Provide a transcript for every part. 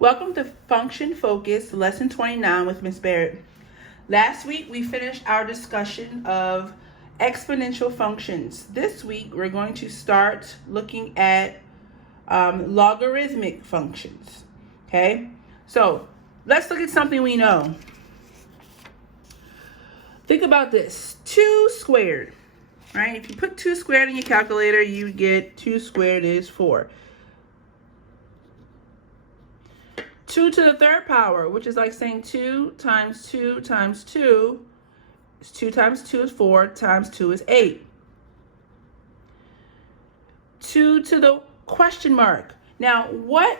Welcome to Function Focus, Lesson 29 with Ms. Barrett. Last week we finished our discussion of exponential functions. This week we're going to start looking at logarithmic functions. Okay, so let's look at something we know. Think about this, 2 squared, right? If you put 2 squared in your calculator, you get 2 squared is 4. 2 to the third power, which is like saying 2 times 2 times 2 is 2 times 2 is 4 times 2 is 8. 2 to the question mark. Now, what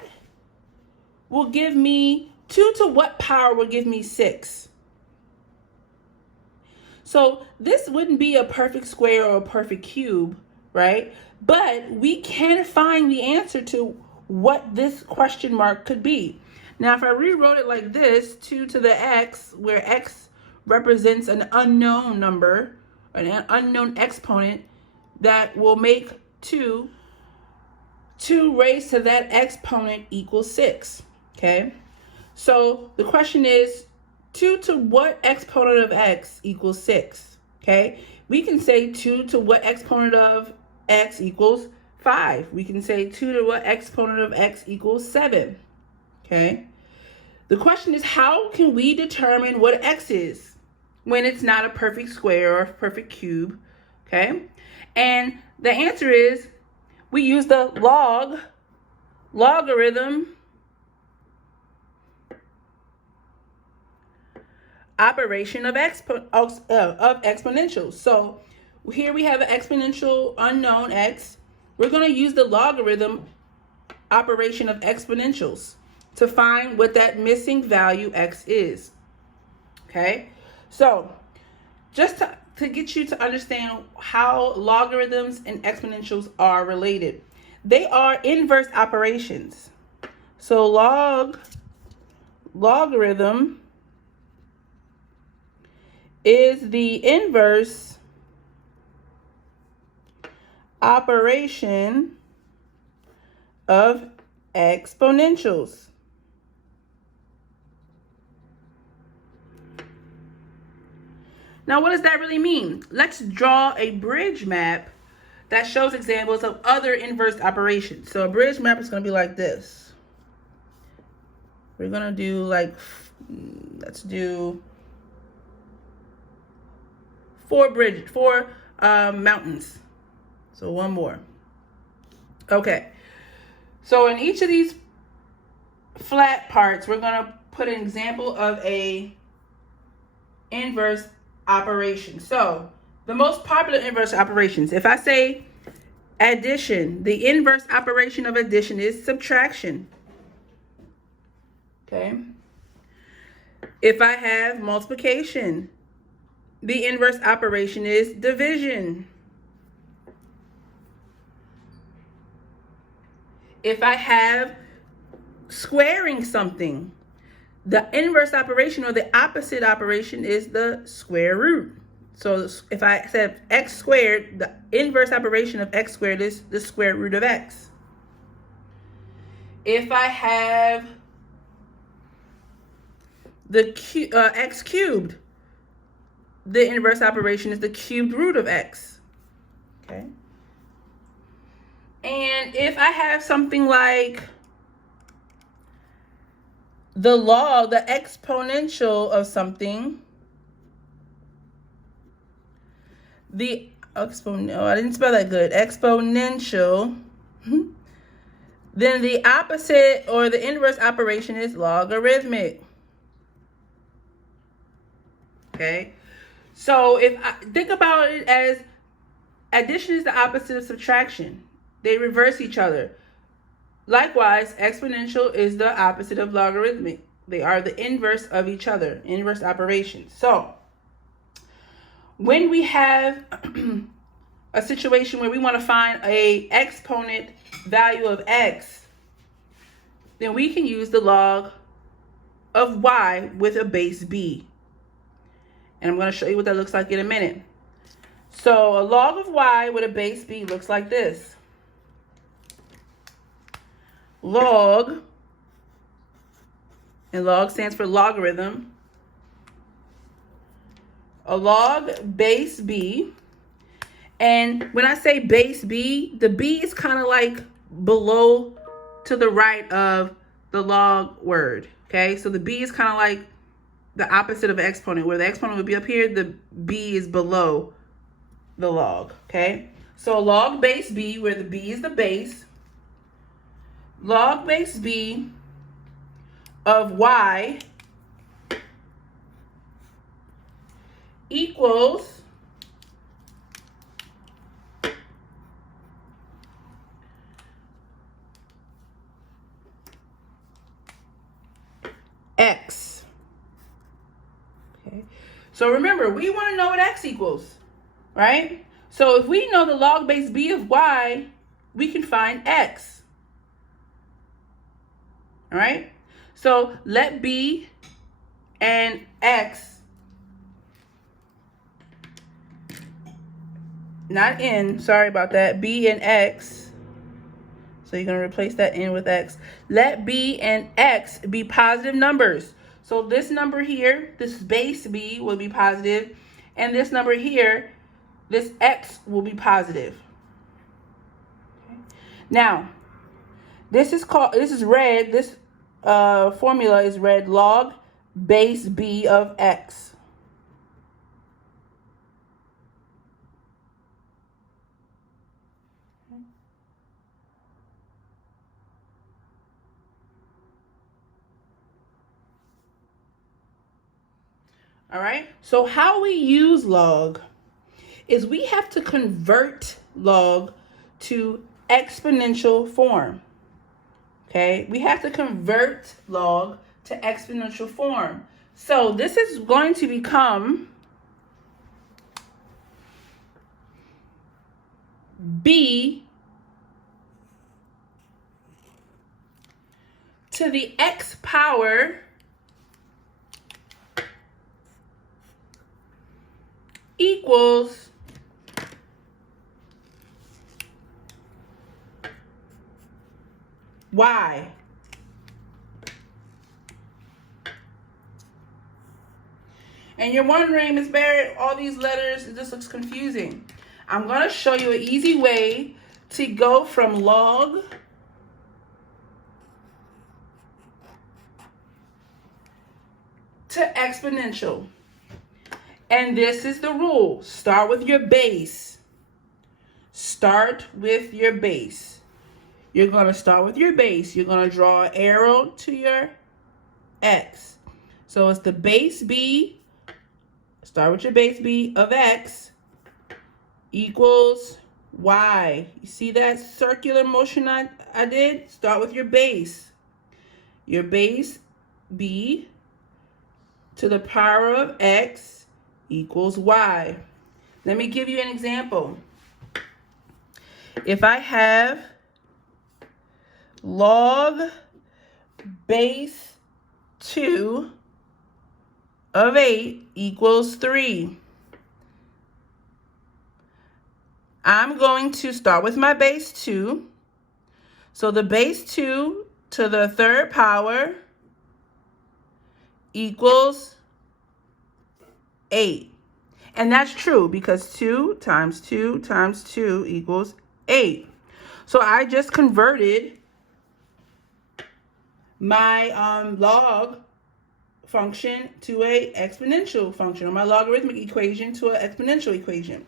will give me 2 to what power will give me 6? So this wouldn't be a perfect square or a perfect cube, right? But we can find the answer to what this question mark could be. Now, if I rewrote it like this, 2 to the x, where x represents an unknown number, an unknown exponent, that will make 2 raised to that exponent equals 6, okay? So the question is, 2 to what exponent of x equals 6, okay? We can say 2 to what exponent of x equals 5. We can say 2 to what exponent of x equals 7, okay? The question is, how can we determine what x is when it's not a perfect square or a perfect cube, okay? And the answer is, we use the logarithm operation of exponentials. So here we have an exponential unknown x. We're going to use the logarithm operation of exponentials to find what that missing value x is, okay? So just to get you to understand how logarithms and exponentials are related, they are inverse operations. So logarithm is the inverse operation of exponentials. Now, what does that really mean? Let's draw a bridge map that shows examples of other inverse operations. So a bridge map is going to be like this. We're going to do let's do 4 mountains. So one more. Okay. So in each of these flat parts, we're going to put an example of a inverse operation. So the most popular inverse operations, if I say addition, the inverse operation of addition is subtraction. Okay. If I have multiplication, the inverse operation is division. If I have squaring something, the inverse operation or the opposite operation is the square root. So if I said x squared, the inverse operation of x squared is the square root of x. If I have the x cubed, the inverse operation is the cubed root of x. Okay. And if I have something like the exponential of something, I didn't spell that good, exponential, then the opposite or the inverse operation is logarithmic. Okay, so if I think about it as addition is the opposite of subtraction, they reverse each other. Likewise, exponential is the opposite of logarithmic. They are the inverse of each other, inverse operations. So when we have a situation where we want to find a exponent value of x, then we can use the log of y with a base b. And I'm going to show you what that looks like in a minute. So a log of y with a base b looks like this. Log and log stands for logarithm. A log base b. And when I say base b, the b is kind of like below to the right of the log word. Okay, so the b is kind of like the opposite of an exponent. Where the exponent would be up here, the b is below the log. Okay, so log base b, where the b is the base. Log base b of y equals x. Okay, so remember, we want to know what x equals, right? So if we know the log base b of y, we can find x. All right, so let b and x, not n, sorry about that, b and x. So you're going to replace that n with x. Let b and x be positive numbers. So this number here, this base b, will be positive, and this number here, this x, will be positive. Okay. Now, this is red. This formula is red. Log base b of x. All right, so how we use log is we have to convert log to exponential form. Okay, we have to convert log to exponential form. So this is going to become b to the x power equals y. And you're wondering, Ms. Barrett, all these letters, it just looks confusing. I'm going to show you an easy way to go from log to exponential. And this is the rule. Start with your base. Start with your base. You're going to start with your base. You're going to draw an arrow to your x. So it's the base b. Start with your base b of x equals y. You see that circular motion I did? Start with your base. Your base b to the power of x equals y. Let me give you an example. If I have log base 2 of 8 equals 3. I'm going to start with my base 2. So the base 2 to the third power equals 8. And that's true because 2 times 2 times 2 equals 8. So I just converted my log function to a exponential function, or my logarithmic equation to an exponential equation.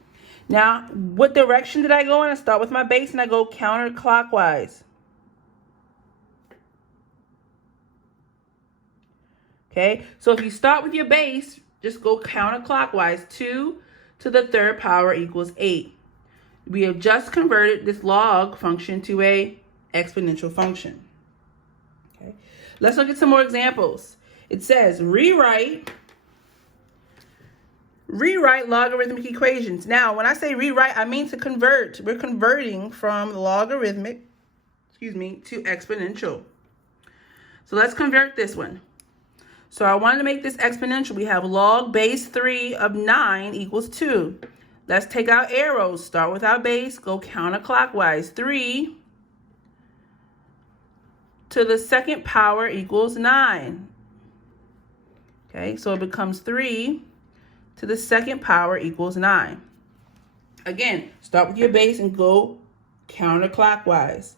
Now, what direction did I go in? I start with my base and I go counterclockwise. Okay, so if you start with your base, just go counterclockwise. 2 to the third power equals 8. We have just converted this log function to a exponential function. Okay, let's look at some more examples. It says rewrite logarithmic equations. Now, when I say rewrite, I mean to convert. We're converting from logarithmic, to exponential. So let's convert this one. So I wanted to make this exponential. We have log base 3 of 9 equals 2. Let's take our arrows. Start with our base, go counterclockwise. 3 to the second power equals 9. Okay, so it becomes 3 to the second power equals 9. Again, start with your base and go counterclockwise.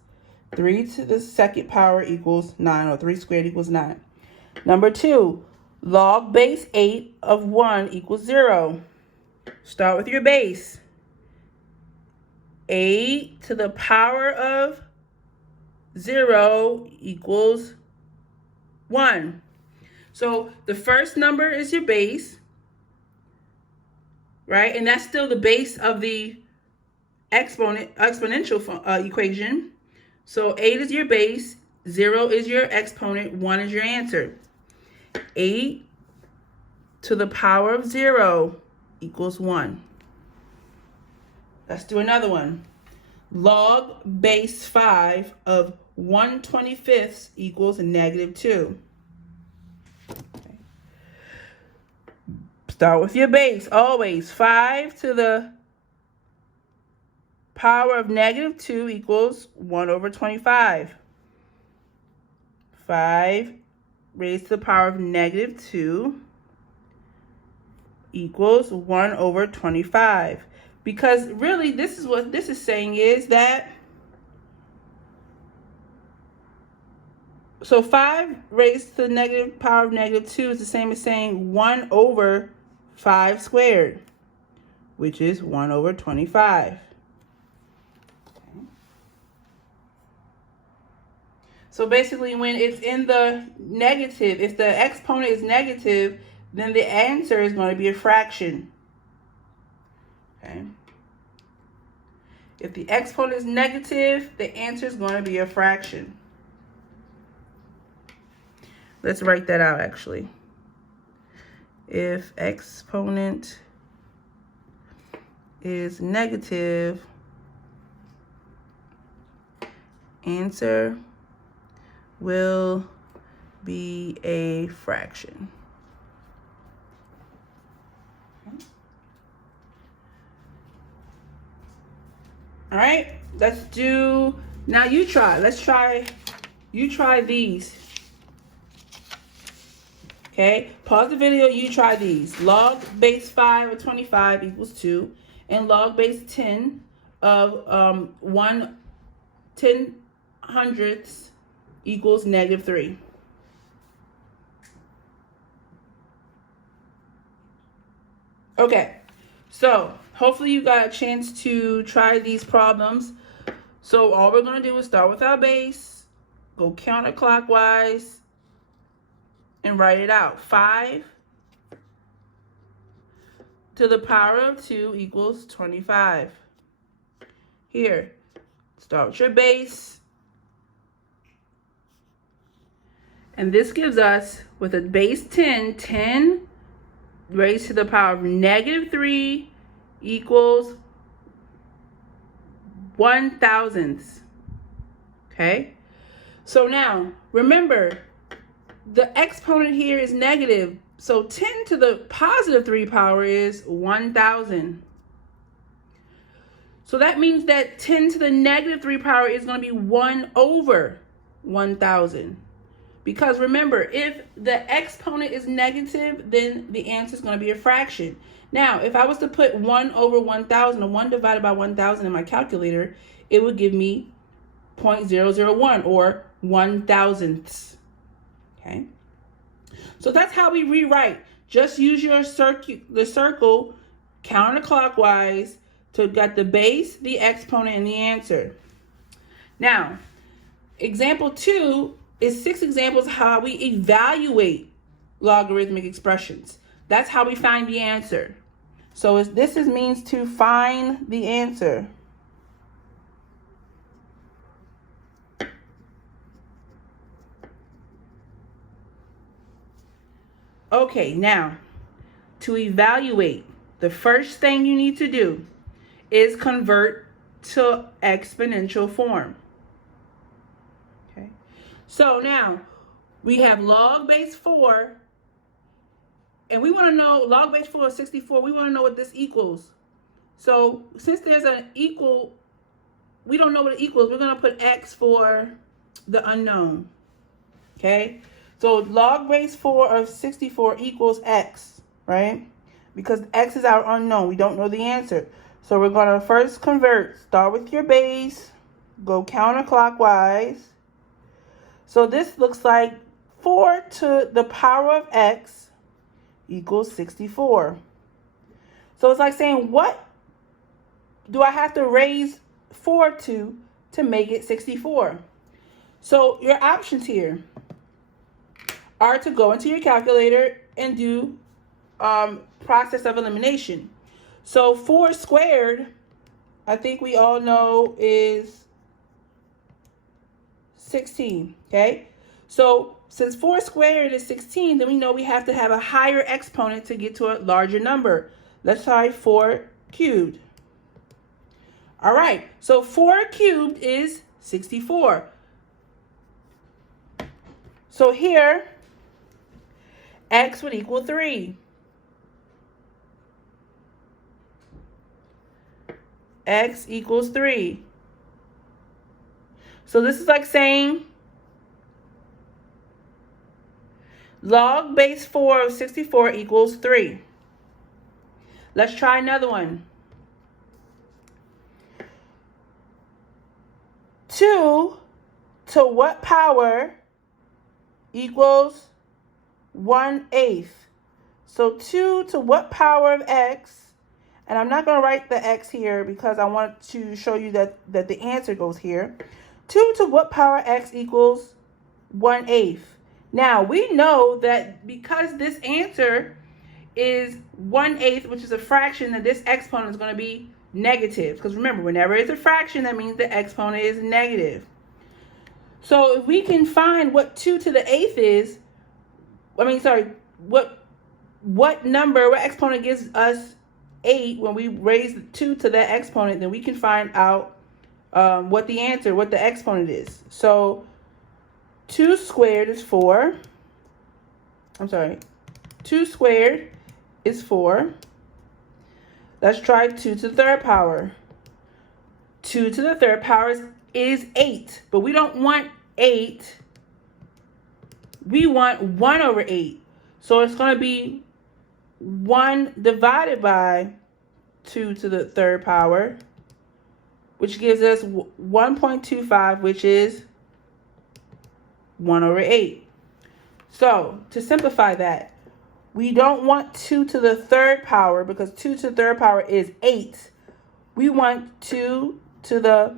3 to the second power equals 9, or 3 squared equals 9. Number 2, log base 8 of 1 equals 0. Start with your base. 8 to the power of 0 equals 1. So the first number is your base, right? And that's still the base of the exponential equation. So 8 is your base, 0 is your exponent, 1 is your answer. 8 to the power of 0 equals 1. Let's do another one. Log base 5 of 1/25 equals -2. Okay. Start with your base, always. 5 to the power of -2 equals 1/25. 5 raised to the power of -2 equals 1/25. Because really, this is what this is saying is that, so 5 raised to the power of -2 is the same as saying 1/5 squared, which is 1/25. Okay. So basically, when it's in the negative, if the exponent is negative, then the answer is going to be a fraction. Okay. If the exponent is negative, the answer is going to be a fraction. Let's write that out, actually. If exponent is negative, answer will be a fraction. All right, let's do, now you try. You try these. Okay, pause the video, you try these. Log base 5 of 25 equals 2, and log base 10 of 1/10 equals -3. Okay, so hopefully you got a chance to try these problems. So all we're going to do is start with our base, go counterclockwise, and write it out. 5 to the power of 2 equals 25. Here, start with your base. And this gives us, with a base 10, 10 raised to the power of -3 equals 1/1000. Okay? So now, remember, the exponent here is negative. So 10 to the positive 3 power is 1,000. So that means that 10 to the -3 power is going to be 1/1000. Because remember, if the exponent is negative, then the answer is going to be a fraction. Now, if I was to put 1/1000, or 1 divided by 1,000 in my calculator, it would give me 0.001, or 1/1000. Okay? So that's how we rewrite. Just use the circle counterclockwise to get the base, the exponent, and the answer. Now, example 2 is 6 examples of how we evaluate logarithmic expressions. That's how we find the answer. So this means to find the answer. Okay, now, to evaluate, the first thing you need to do is convert to exponential form. Okay, so now we have log base 4, and we want to know, log base 4 is 64, we want to know what this equals. So since there's an equal, we don't know what it equals, we're going to put x for the unknown. Okay, So log base 4 of 64 equals x, right? Because x is our unknown. We don't know the answer. So we're going to first convert. Start with your base. Go counterclockwise. So this looks like 4 to the power of x equals 64. So it's like saying, what do I have to raise 4 to make it 64? So your options here are to go into your calculator and do process of elimination. So 4 squared, I think we all know, is 16, okay? So since 4 squared is 16, then we know we have to have a higher exponent to get to a larger number. Let's try 4 cubed. All right, so 4 cubed is 64. So here, x would equal 3. X equals 3. So this is like saying log base 4 of 64 equals 3. Let's try another one. 2 to what power equals 1/8? So 2 to what power of x? And I'm not going to write the x here because I want to show you that the answer goes here. 2 to what power x equals 1/8? Now, we know that because this answer is 1/8, which is a fraction, that this exponent is going to be negative. Because remember, whenever it's a fraction, that means the exponent is negative. So if we can find what 2 to the 8th is, what number, what exponent gives us 8 when we raise 2 to that exponent, then we can find out what the exponent is. So 2 squared is 4. 2 squared is 4. Let's try 2 to the third power. 2 to the third power is 8, but we don't want 8. We want 1/8. So it's going to be 1 divided by 2 to the third power, which gives us 1.25, which is 1/8. So to simplify that, we don't want 2 to the third power because 2 to the third power is 8. We want 2 to the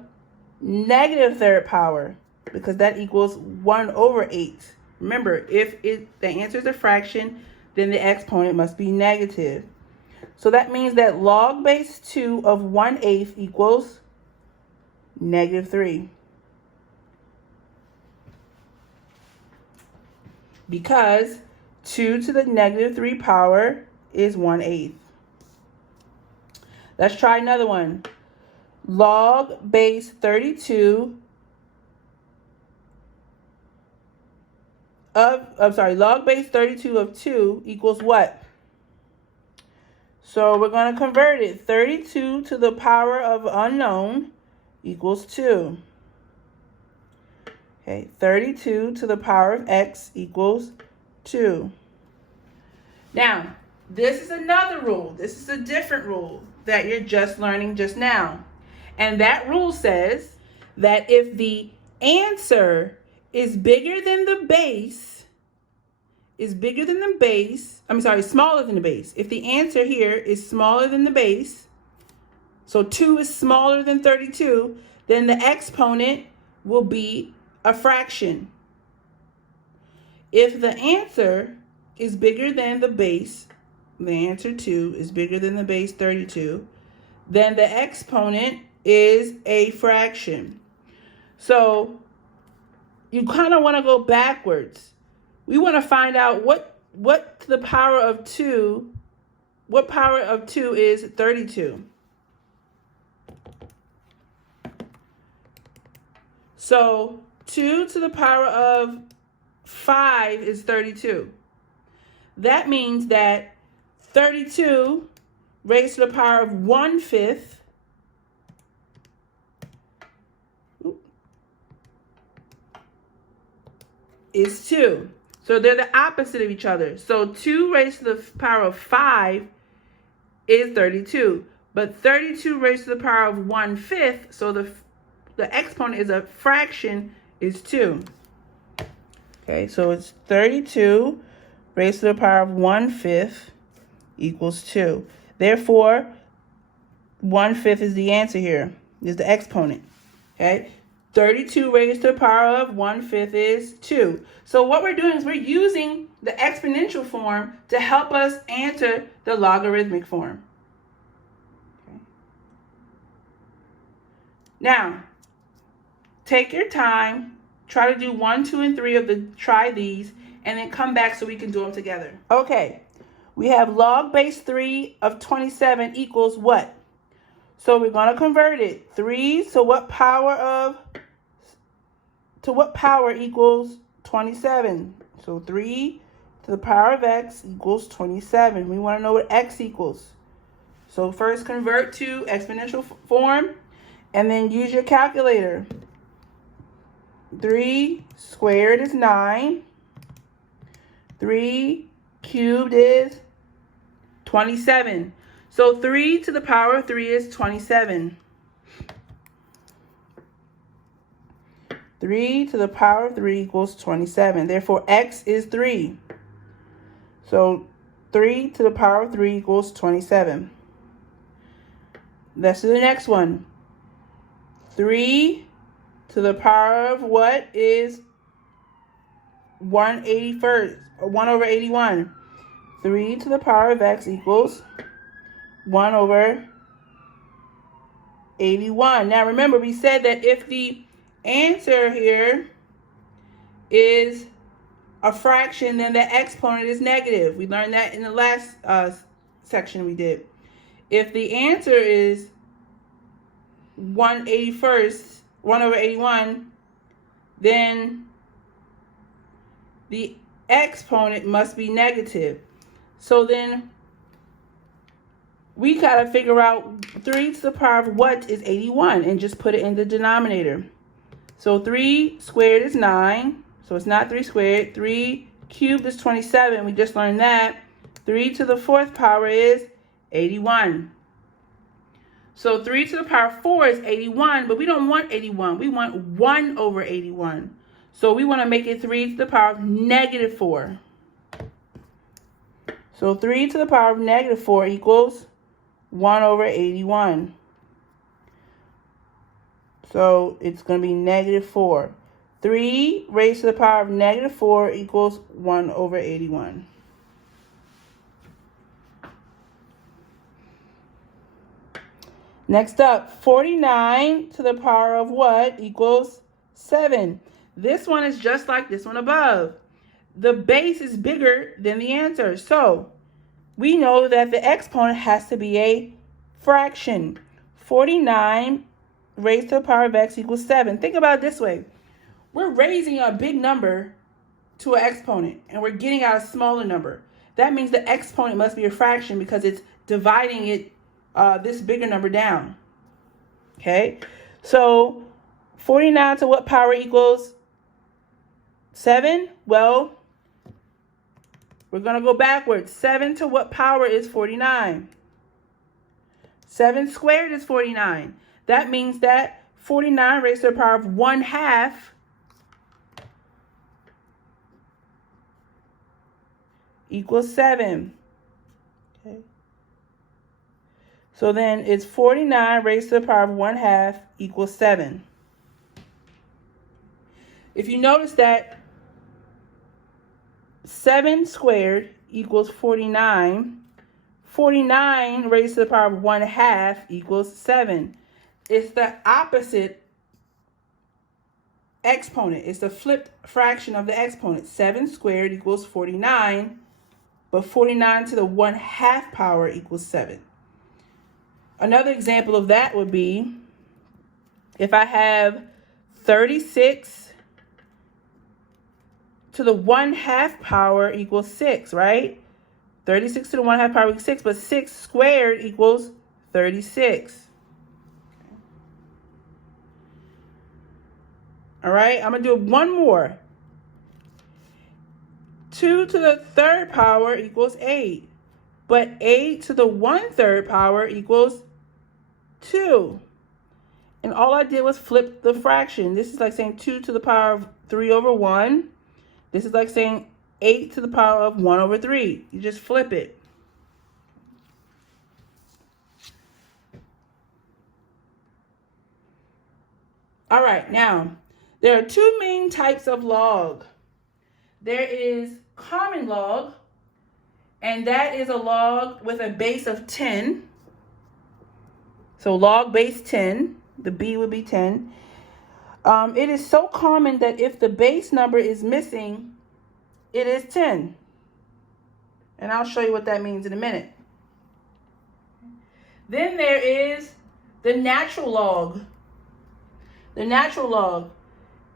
negative third power because that equals 1/8. Remember, if the answer is a fraction, then the exponent must be negative. So that means that log base 2 of 1/8 equals -3. Because 2 to the -3 power is 1/8. Let's try another one. Log base 32 log base 32 of 2 equals what? So we're going to convert it. 32 to the power of unknown equals 2. Okay, 32 to the power of x equals 2. Now, this is another rule. This is a different rule that you're just learning just now. And that rule says that if the answer is smaller than the base. If the answer here is smaller than the base, so 2 is smaller than 32, then the exponent will be a fraction. If the answer is bigger than the base, the answer 2 is bigger than the base 32, then the exponent is a fraction. So you kind of want to go backwards. We want to find out what to the power of 2, what power of 2 is 32. So 2 to the power of 5 is 32. That means that 32 raised to the power of 1/5 is 2. So they're the opposite of each other. So 2 raised to the power of 5 is 32. But 32 raised to the power of 1/5, so the exponent is a fraction, is 2. Okay, so it's 32 raised to the power of 1/5 equals 2. Therefore, 1/5 is the answer here, is the exponent. Okay, 32 raised to the power of 1/5 is 2. So what we're doing is we're using the exponential form to help us answer the logarithmic form. Okay. Now, take your time, try to do 1, 2, and 3 of try these, and then come back so we can do them together. Okay, we have log base 3 of 27 equals what? So we're going to convert it. 3 to what power equals 27? So 3 to the power of x equals 27. We want to know what x equals. So first convert to exponential form and then use your calculator. 3 squared is 9. 3 cubed is 27. So 3 to the power of 3 is 27. 3 to the power of 3 equals 27. Therefore, x is 3. So 3 to the power of 3 equals 27. Let's do the next one. 3 to the power of what is 1/81, or 1/81. 3 to the power of x equals 1/81. Now remember, we said that if the answer here is a fraction, then the exponent is negative. We learned that in the last section we did. If the answer is 1/81, then the exponent must be negative. So then we gotta figure out 3 to the power of what is 81 and just put it in the denominator. So 3 squared is 9. So it's not 3 squared. 3 cubed is 27. We just learned that. 3 to the 4th power is 81. So 3 to the power of 4 is 81, but we don't want 81. We want 1/81. So we want to make it 3 to the power of -4. So 3 to the power of -4 equals 1/81. So it's going to be -4. 3 raised to the power of -4 equals 1/81. Next up, 49 to the power of what equals 7. This one is just like this one above. The base is bigger than the answer. So we know that the exponent has to be a fraction. 49 raised to the power of x equals 7. Think about it this way. We're raising a big number to an exponent, and we're getting out a smaller number. That means the exponent must be a fraction because it's dividing it this bigger number down. Okay, so 49 to what power equals 7? Well, we're going to go backwards. 7 to what power is 49? 7 squared is 49. That means that 49 raised to the power of 1/2 equals 7. Okay. So then it's 49 raised to the power of 1/2 equals 7. If you notice that 7 squared equals 49, 49 raised to the power of 1/2 equals 7. It's the opposite exponent. It's the flipped fraction of the exponent. 7 squared equals 49, but 49 to the 1/2 power equals 7. Another example of that would be if I have 36 to the 1/2 power equals 6, right? 36 to the 1/2 power equals 6, but 6 squared equals 36. All right, I'm going to do one more. 2 to the third power equals 8. But 8 to the 1/3 power equals 2. And all I did was flip the fraction. This is like saying 2 to the power of 3 over 1. This is like saying 8 to the power of 1 over 3. You just flip it. All right, now, there are two main types of log. There is common log, and that is a log with a base of 10. So log base 10, the b would be 10. It is so common that if the base number is missing, it is 10. And I'll show you what that means in a minute. Then there is the natural log. The natural log.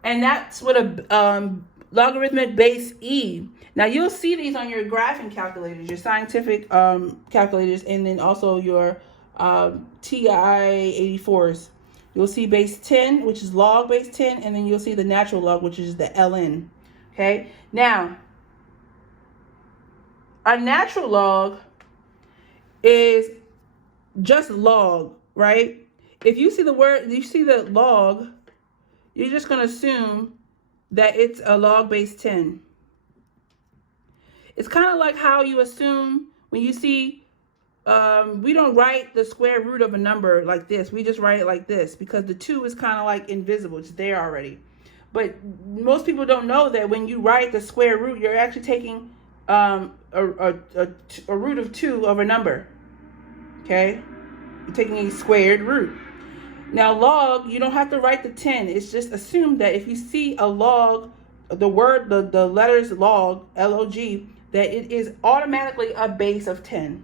And that's with a logarithmic base e. Now you'll see these on your graphing calculators, your scientific calculators, and then also your TI-84s. You'll see base 10, which is log base 10, and then you'll see the natural log, which is the ln. Okay? Now, a natural log is just log, right? If you see the log, you're just going to assume that it's a log base 10. It's kind of like how you assume when you see, we don't write the square root of a number like this. We just write it like this because the 2 is kind of like invisible. It's there already. But most people don't know that when you write the square root, you're actually taking a root of 2 of a number. Okay? You're taking a squared root. Now log, you don't have to write the 10. It's just assumed that if you see a log, the letters log, L-O-G, that it is automatically a base of 10.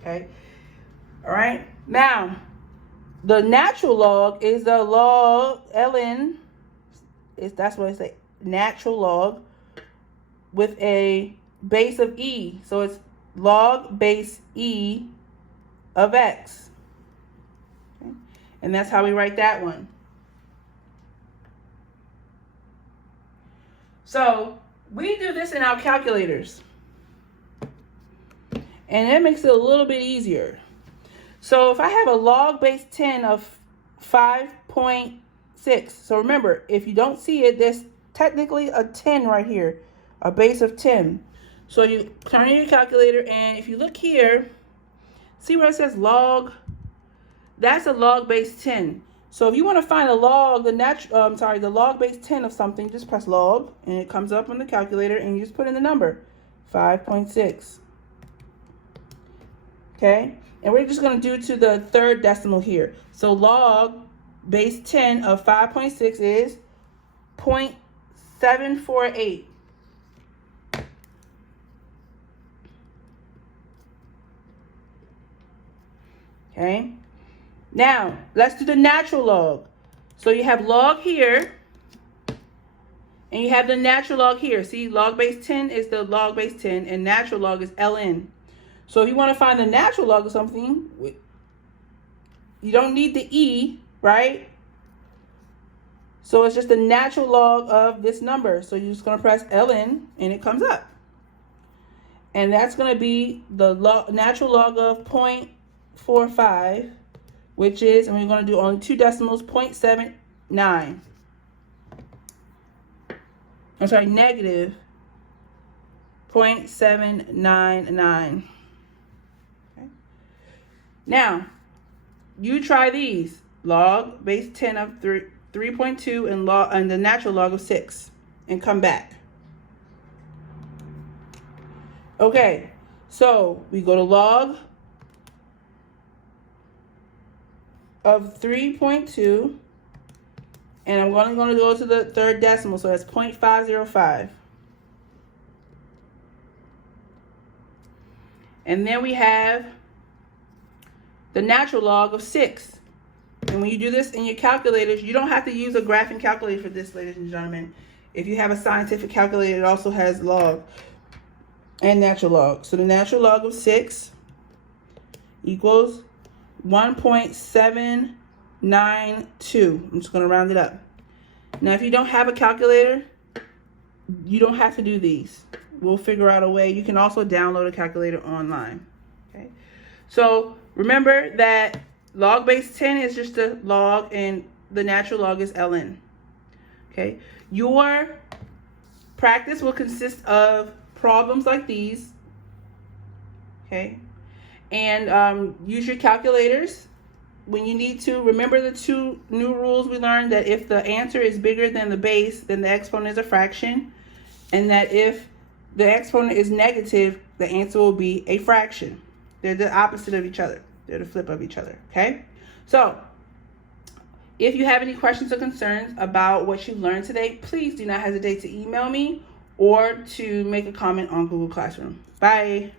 Okay? All right? Now, the natural log is the log, ln, that's what I say, natural log, with a base of e. So it's log base e of x. Okay? And that's how we write that one. So we do this in our calculators. And that makes it a little bit easier. So if I have a log base 10 of 5.6. So remember, if you don't see it, there's technically a 10 right here. A base of 10. So you turn your calculator, and if you look here, see where it says log? That's a log base 10. So if you want to find a log, the log base 10 of something, just press log, and it comes up on the calculator, and you just put in the number, 5.6. Okay? And we're just going to do to the third decimal here. So log base 10 of 5.6 is 0.748. Okay? Now, let's do the natural log. So you have log here, and you have the natural log here. See, log base 10 is the log base 10, and natural log is ln. So if you want to find the natural log of something, you don't need the e, right? So it's just the natural log of this number. So you're just going to press ln, and it comes up. And that's going to be the natural log of 0.45, which is, and we're going to do only two decimals, 0.79. I'm sorry, negative 0.799. Okay. Now, you try these. Log base 10 of 3.2 and the natural log of 6, and come back. Okay, so we go to log of 3.2, and I'm only going to go to the third decimal, so that's 0.505. And then we have the natural log of 6. And when you do this in your calculators, you don't have to use a graphing calculator for this, ladies and gentlemen. If you have a scientific calculator, it also has log and natural log. So the natural log of 6 equals 1.792. I'm just going to round it up. Now, if you don't have a calculator, you don't have to do these. We'll figure out a way. You can also download a calculator online. Okay. So remember that log base 10 is just a log and the natural log is ln. Okay. Your practice will consist of problems like these. Okay. And use your calculators when you need to. Remember the 2 new rules we learned, that if the answer is bigger than the base, then the exponent is a fraction. And that if the exponent is negative, the answer will be a fraction. They're the opposite of each other. They're the flip of each other, okay? So, if you have any questions or concerns about what you've learned today, please do not hesitate to email me or to make a comment on Google Classroom. Bye.